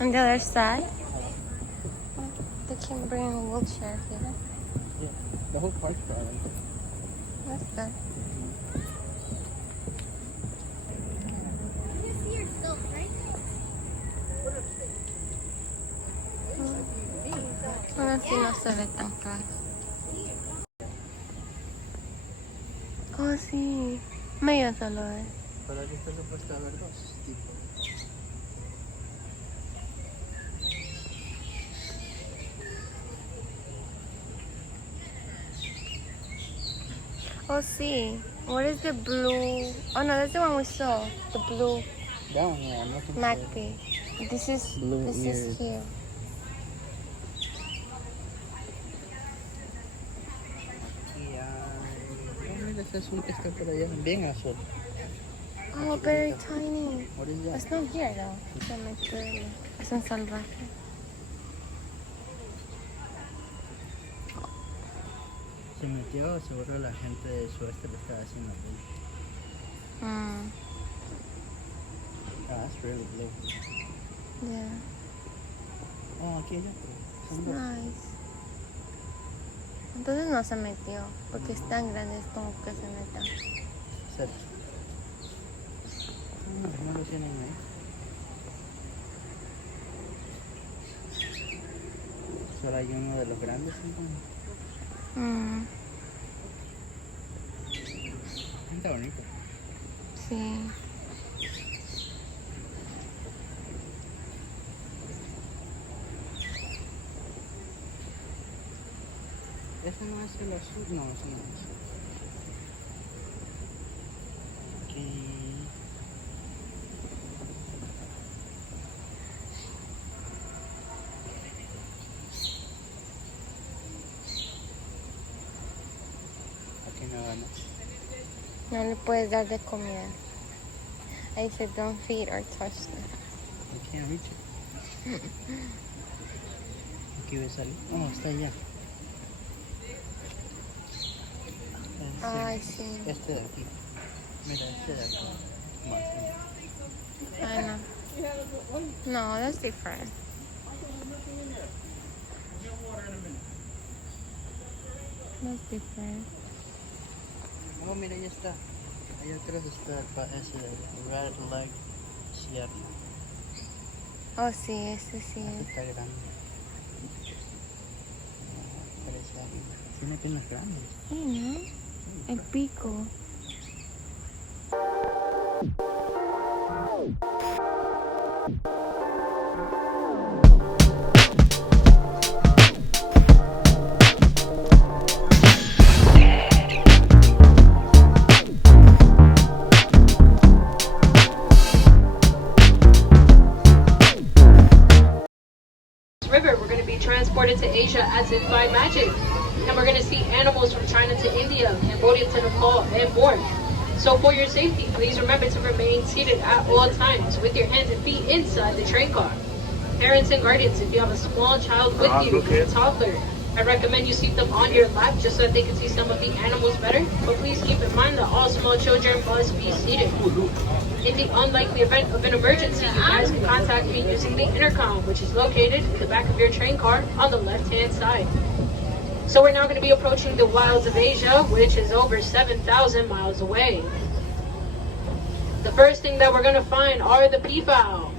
On the other side? They can bring a wheelchair here. Yeah, the whole park's for them. That's good. Aún así no se ve tan caro. Oh, sí. Medio solo es. Pero aquí está supuesto haber dos tipos. Oh, sí. What is the blue? Oh, no, that's the one we saw. The blue That one, yeah, nothing. magpie. This is Blue this ears. is here. Este azul que está por allá, bien azul. Oh, very tiny. What is that? It's not here though. Se me duele. Es un salvaje. Se metió, seguro la gente de sueste le estaba haciendo bullying. Mm. Ah, that's really blue. Yeah. Oh, aquí hay otro. It's Son dos. nice. Entonces no se metió, porque es tan grande, es como que se meta. Cerca. No lo tienen ahí. Solo hay uno de los grandes, entonces. Mm. Está bonito. Sí. Ese no es el azul. No, ese no es. Aquí. Aquí no va más. No le puedes dar de comida. Ahí dice, don't feed or touch them. I can't reach it. Aquí ve salir. Oh, está allá. Ay, sí. Este de aquí. Mira, este de aquí. Más. I know. No, that's different. That's different. Oh, mira, ahí está. Allá atrás está ese red leg ciervo. Oh, sí, este sí Este es. está grande. Parece algo. Tiene piernas grandes. Sí, ¿no? El pico. River, we're going to be transported to Asia as if by magic, and we're going to see animals from China to India, Cambodia to Nepal, and more. So for your safety, please remember to remain seated at all times with your hands and feet inside the train car. Parents and guardians, if you have a small child with you, a toddler, I recommend you seat them on your lap just so that they can see some of the animals better, but please keep in mind that all small children must be seated. In the unlikely event of an emergency, you guys can contact me using the intercom, which is located in the back of your train car on the left-hand side. So we're now going to be approaching the wilds of Asia, which is over 7,000 miles away. The first thing that we're going to find are the peafowl.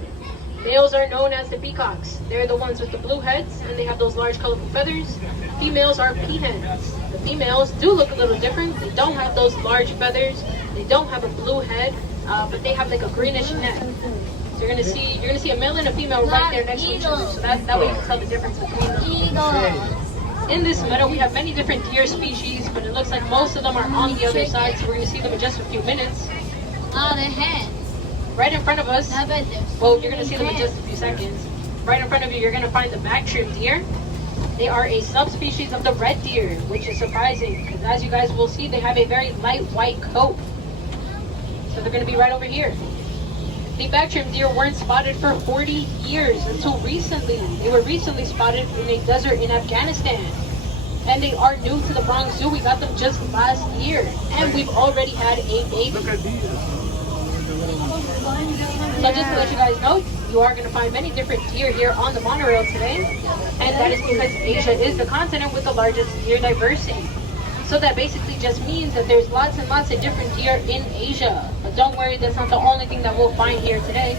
Males are known as the peacocks. They're the ones with the blue heads, and they have those large colorful feathers. Females are peahens. The females do look a little different. They don't have those large feathers. They don't have a blue head, but they have like a greenish neck. So you're gonna see a male and a female right there next to each other. So that way you can tell the difference between them. In this meadow, we have many different deer species, but it looks like most of them are on the other side, so we're gonna see them in just a few minutes. Oh, the head. Right in front of us, well, you're going to see them in just a few seconds. Right in front of you, you're going to find the back-trimmed deer. They are a subspecies of the red deer, which is surprising, because as you guys will see, they have a very light white coat. So they're going to be right over here. The back-trimmed deer weren't spotted for 40 years until recently. They were recently spotted in a desert in Afghanistan. And they are new to the Bronx Zoo. We got them just last year, and we've already had a baby. So just to let you guys know, you are going to find many different deer here on the monorail today. And that is because Asia is the continent with the largest deer diversity. So that basically just means that there's lots and lots of different deer in Asia. But don't worry, that's not the only thing that we'll find here today.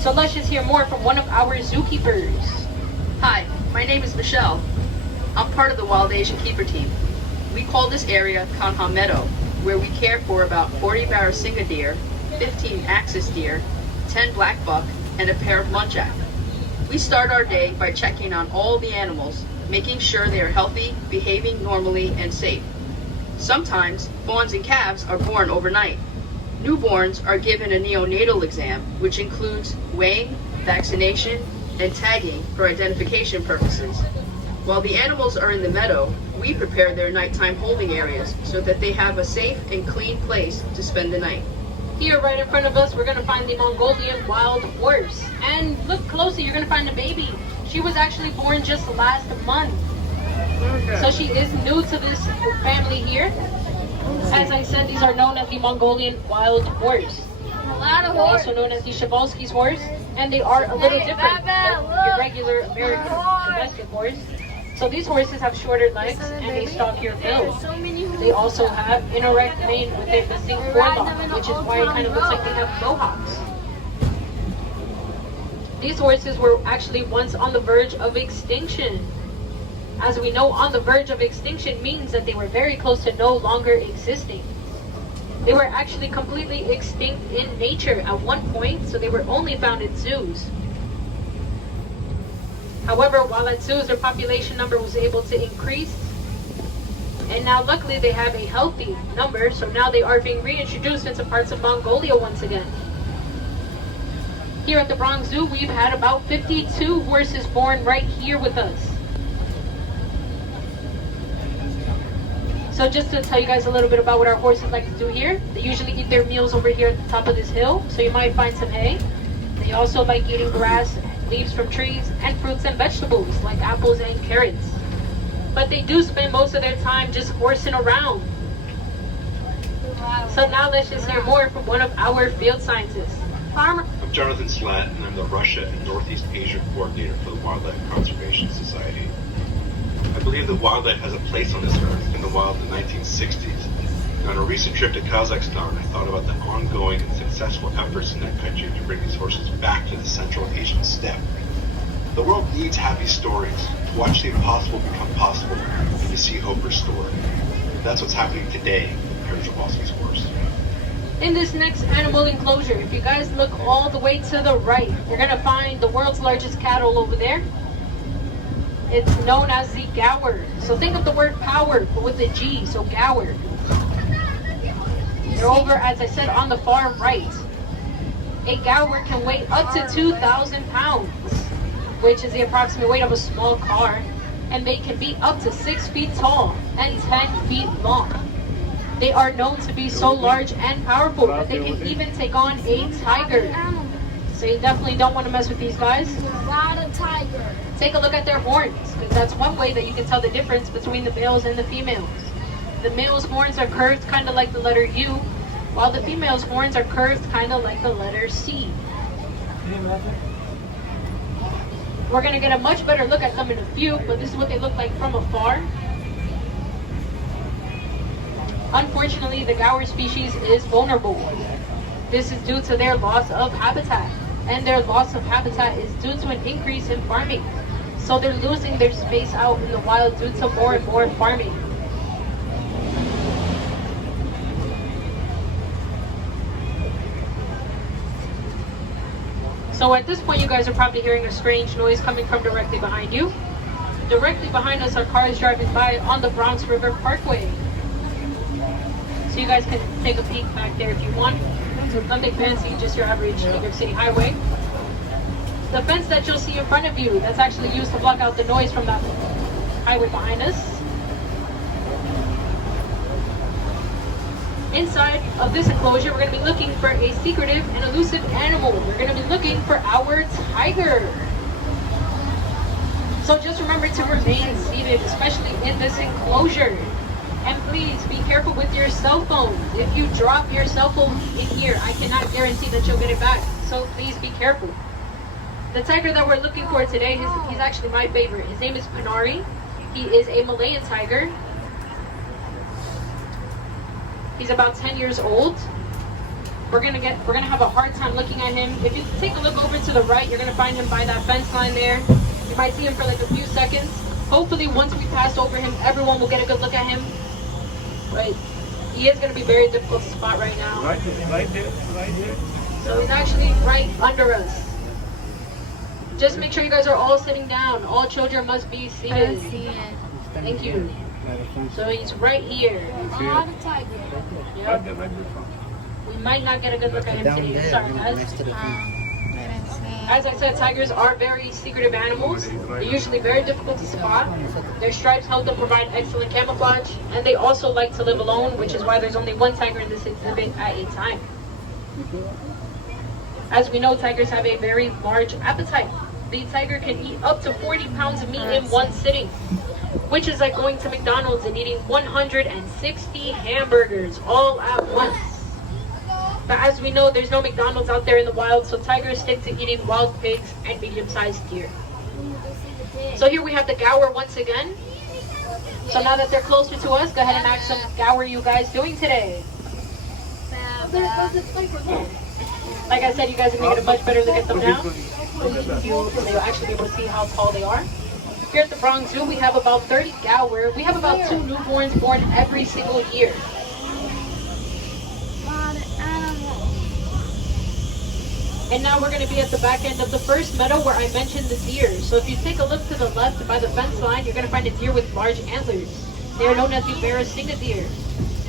So let's just hear more from one of our zookeepers. Hi, my name is Michelle. I'm part of the Wild Asian Keeper team. We call this area Kanha Meadow, where we care for about 40 Barasingha deer, 15 axis deer, 10 black buck, and a pair of muntjac. We start our day by checking on all the animals, making sure they are healthy, behaving normally, and safe. Sometimes, fawns and calves are born overnight. Newborns are given a neonatal exam, which includes weighing, vaccination, and tagging for identification purposes. While the animals are in the meadow, we prepare their nighttime holding areas so that they have a safe and clean place to spend the night. Here right in front of us, we're going to find the Mongolian wild horse. And look closely, you're going to find a baby. She was actually born just last month. So she is new to this family here. As I said, these are known as the Mongolian wild horse. They're also known as the Przewalski's horse, and they are a little different than your regular American domestic horse. So these horses have shorter legs and a stockier build. They also have an erect mane with a distinct forelock, which is why it kind of looks like they have mohawks. These horses were actually once on the verge of extinction. As we know, on the verge of extinction means that they were very close to no longer existing. They were actually completely extinct in nature at one point, so they were only found in zoos. However, while at zoos, their population number was able to increase, and now luckily they have a healthy number, so now they are being reintroduced into parts of Mongolia once again. Here at the Bronx Zoo, we've had about 52 horses born right here with us. So just to tell you guys a little bit about what our horses like to do here, they usually eat their meals over here at the top of this hill, so you might find some hay. They also like eating grass, leaves from trees, and fruits and vegetables like apples and carrots. But they do spend most of their time just horsing around. So now let's just hear more from one of our field scientists. I'm Jonathan Slatt, and I'm the Russia and Northeast Asia coordinator for the Wildlife Conservation Society. I believe that wildlife has a place on this earth in the wild in the 1960s. And on a recent trip to Kazakhstan, I thought about the ongoing and successful efforts in that country to bring these horses back to the Central Asian steppe. The world needs happy stories, to watch the impossible become possible, and to see hope restored. That's what's happening today in Przewalski's horse. In this next animal enclosure, if you guys look all the way to the right, you're going to find the world's largest cattle over there. It's known as the gaur. So think of the word power, but with a G, so gaur. They're over, as I said, on the far right. A gaur can weigh up to 2,000 pounds, which is the approximate weight of a small car. And they can be up to 6 feet tall and 10 feet long. They are known to be so large and powerful that they can even take on a tiger. So you definitely don't want to mess with these guys. Not a tiger. Take a look at their horns, because that's one way that you can tell the difference between the males and the females. The male's horns are curved kind of like the letter U, while the female's horns are curved kind of like the letter C. We're going to get a much better look at them in a few, but this is what they look like from afar. Unfortunately, the gaur species is vulnerable. This is due to their loss of habitat, and their loss of habitat is due to an increase in farming. So they're losing their space out in the wild due to more and more farming. So at this point, you guys are probably hearing a strange noise coming from directly behind you. Directly behind us are cars driving by on the Bronx River Parkway. So you guys can take a peek back there if you want. So nothing fancy, just your average New York City highway. The fence that you'll see in front of you, that's actually used to block out the noise from that highway behind us. Inside of this enclosure, we're going to be looking for a secretive and elusive animal. We're going to be looking for our tiger. So just remember to remain seated, especially in this enclosure. And please be careful with your cell phones. If you drop your cell phone in here, I cannot guarantee that you'll get it back. So please be careful. The tiger that we're looking for today, he's actually my favorite. His name is Penari. He is a Malayan tiger. He's about 10 years old. We're gonna have a hard time looking at him. If you take a look over to the right, you're gonna find him by that fence line there. You might see him for like a few seconds. Hopefully once we pass over him, everyone will get a good look at him. But he is gonna be very difficult to spot right now. Right there. So he's actually right under us. Just make sure you guys are all sitting down. All children must be I don't seated. see it. Thank you. So he's right here. Oh, the tiger. Yep. We might not get a good look at him Down today. there, Sorry, next guys. to the thing. I don't see it. As I said, tigers are very secretive animals. They're usually very difficult to spot. Their stripes help them provide excellent camouflage, and they also like to live alone, which is why there's only one tiger in this exhibit at a time. As we know, tigers have a very large appetite. The tiger can eat up to 40 pounds of meat in one sitting, which is like going to McDonald's and eating 160 hamburgers all at once. But as we know, there's no McDonald's out there in the wild, so tigers stick to eating wild pigs and medium-sized deer. So here we have the gaur once again. So now that they're closer to us, go ahead and ask them, gaur, you guys doing today? Like I said, you guys are going to get a much better look at them now. So you'll actually be able to see how tall they are. Here at the Bronx Zoo, we have about 30 gaur. We have about 2 newborns born every single year. And now we're going to be at the back end of the first meadow where I mentioned the deer. So if you take a look to the left by the fence line, you're going to find a deer with large antlers. They are known as the Barasinga deer.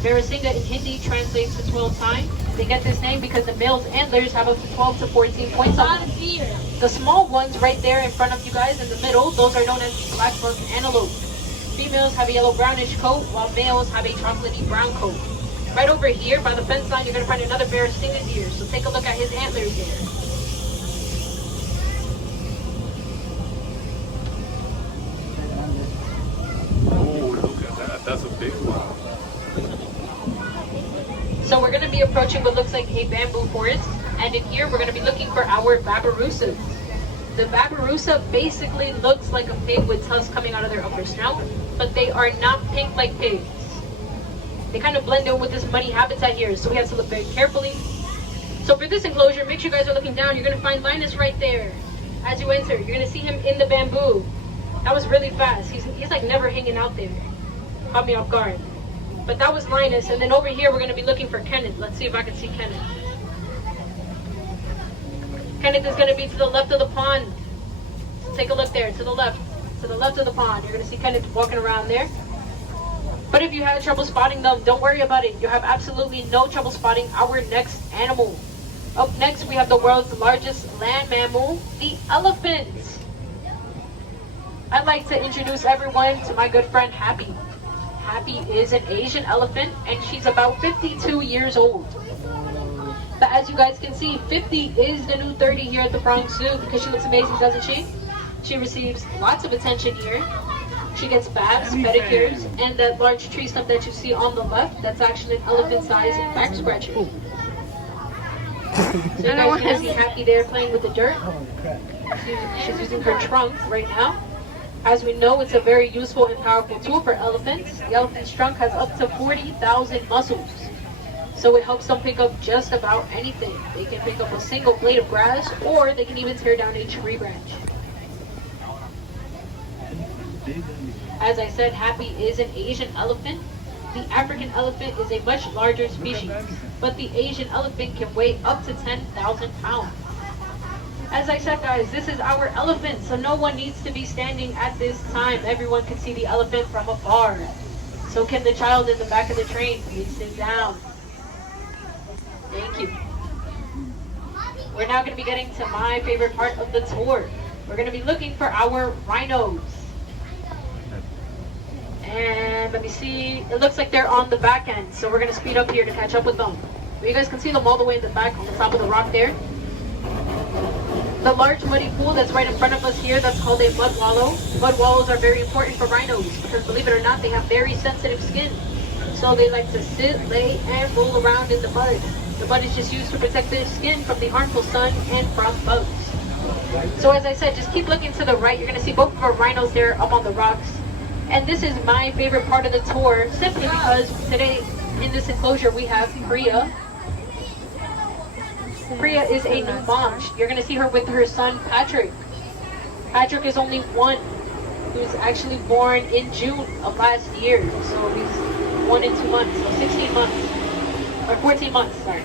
Barasinga in Hindi translates to 12 time. They get this name because the male's antlers have up to 12 to 14 points on them. The small ones right there in front of you guys in the middle, those are known as black buck antelope. Females have a yellow brownish coat, while males have a chocolatey brown coat. Right over here by the fence line, you're going to find another Barasinga deer. So take a look at his antlers there. Oh, look at that. That's a big one. So we're going to be approaching what looks like a bamboo forest. And in here, we're going to be looking for our babirusa. The babirusa basically looks like a pig with tusks coming out of their upper snout, but they are not pink like pigs. They kind of blend in with this muddy habitat here, so we have to look very carefully. So for this enclosure, make sure you guys are looking down. You're going to find Linus right there. As you enter, you're going to see him in the bamboo. That was really fast. He's like never hanging out there. Caught me off guard. But that was Linus, and then over here we're going to be looking for Kenneth. Let's see if I can see Kenneth. Kenneth is going to be to the left of the pond. Take a look there, to the left of the pond. You're going to see Kenneth walking around there. But if you had trouble spotting them, don't worry about it. You have absolutely no trouble spotting our next animal. Up next, we have the world's largest land mammal, the elephant. I'd like to introduce everyone to my good friend Happy. Happy is an Asian elephant, and she's about 52 years old. But as you guys can see, 50 is the new 30 here at the Bronx Zoo because she looks amazing, doesn't she? She receives lots of attention here. She gets baths, pedicures, and that large tree stump that you see on the left, that's actually an elephant-sized back scratcher. So you guys can see Happy there playing with the dirt. She's using her trunk right now. As we know, it's a very useful and powerful tool for elephants. The elephant's trunk has up to 40,000 muscles. So it helps them pick up just about anything. They can pick up a single blade of grass, or they can even tear down a tree branch. As I said, Happy is an Asian elephant. The African elephant is a much larger species, but the Asian elephant can weigh up to 10,000 pounds. As I said, guys, this is our elephant, so no one needs to be standing at this time. Everyone can see the elephant from afar. So can the child in the back of the train please sit down? Thank you. We're now going to be getting to my favorite part of the tour. We're going to be looking for our rhinos. And let me see, it looks like they're on the back end, so we're going to speed up here to catch up with them. But you guys can see them all the way in the back on the top of the rock there. The large muddy pool that's right in front of us here, that's called a mud wallow. Mud wallows are very important for rhinos because, believe it or not, they have very sensitive skin. So they like to sit, lay, and roll around in the mud. The mud is just used to protect their skin from the harmful sun and from bugs. So as I said, just keep looking to the right. You're going to see both of our rhinos there up on the rocks. And this is my favorite part of the tour, simply because today in this enclosure we have Priya. Priya is a new mom. You're going to see her with her son Patrick. Patrick is only one. He was actually born in June of last year. So he's 1 and 2 months, so 16 months. Or 14 months, sorry.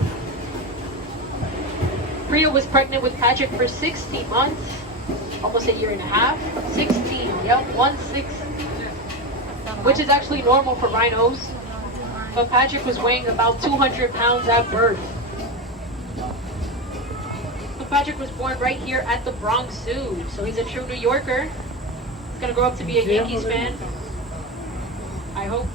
Priya was pregnant with Patrick for 16 months. Almost a year and a half. 16, yep, 1-6. Which is actually normal for rhinos. But Patrick was weighing about 200 pounds at birth. So Patrick was born right here at the Bronx Zoo. So he's a true New Yorker. He's gonna grow up to be a Yankees fan. I hope.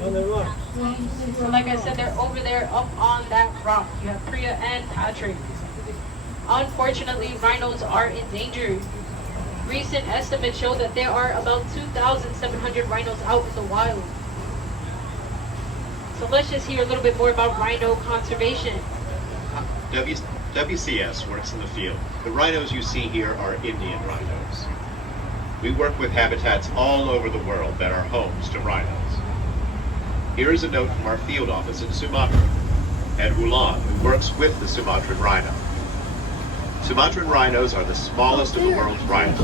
So like I said, they're over there up on that rock. You have Priya and Patrick. Unfortunately, rhinos are endangered. Recent estimates show that there are about 2,700 rhinos out in the wild. So let's just hear a little bit more about rhino conservation. WCS works in the field. The rhinos you see here are Indian rhinos. We work with habitats all over the world that are homes to rhinos. Here is a note from our field office in Sumatra, Ed Wulan, who works with the Sumatran rhino. Sumatran rhinos are the smallest of the world's rhinos.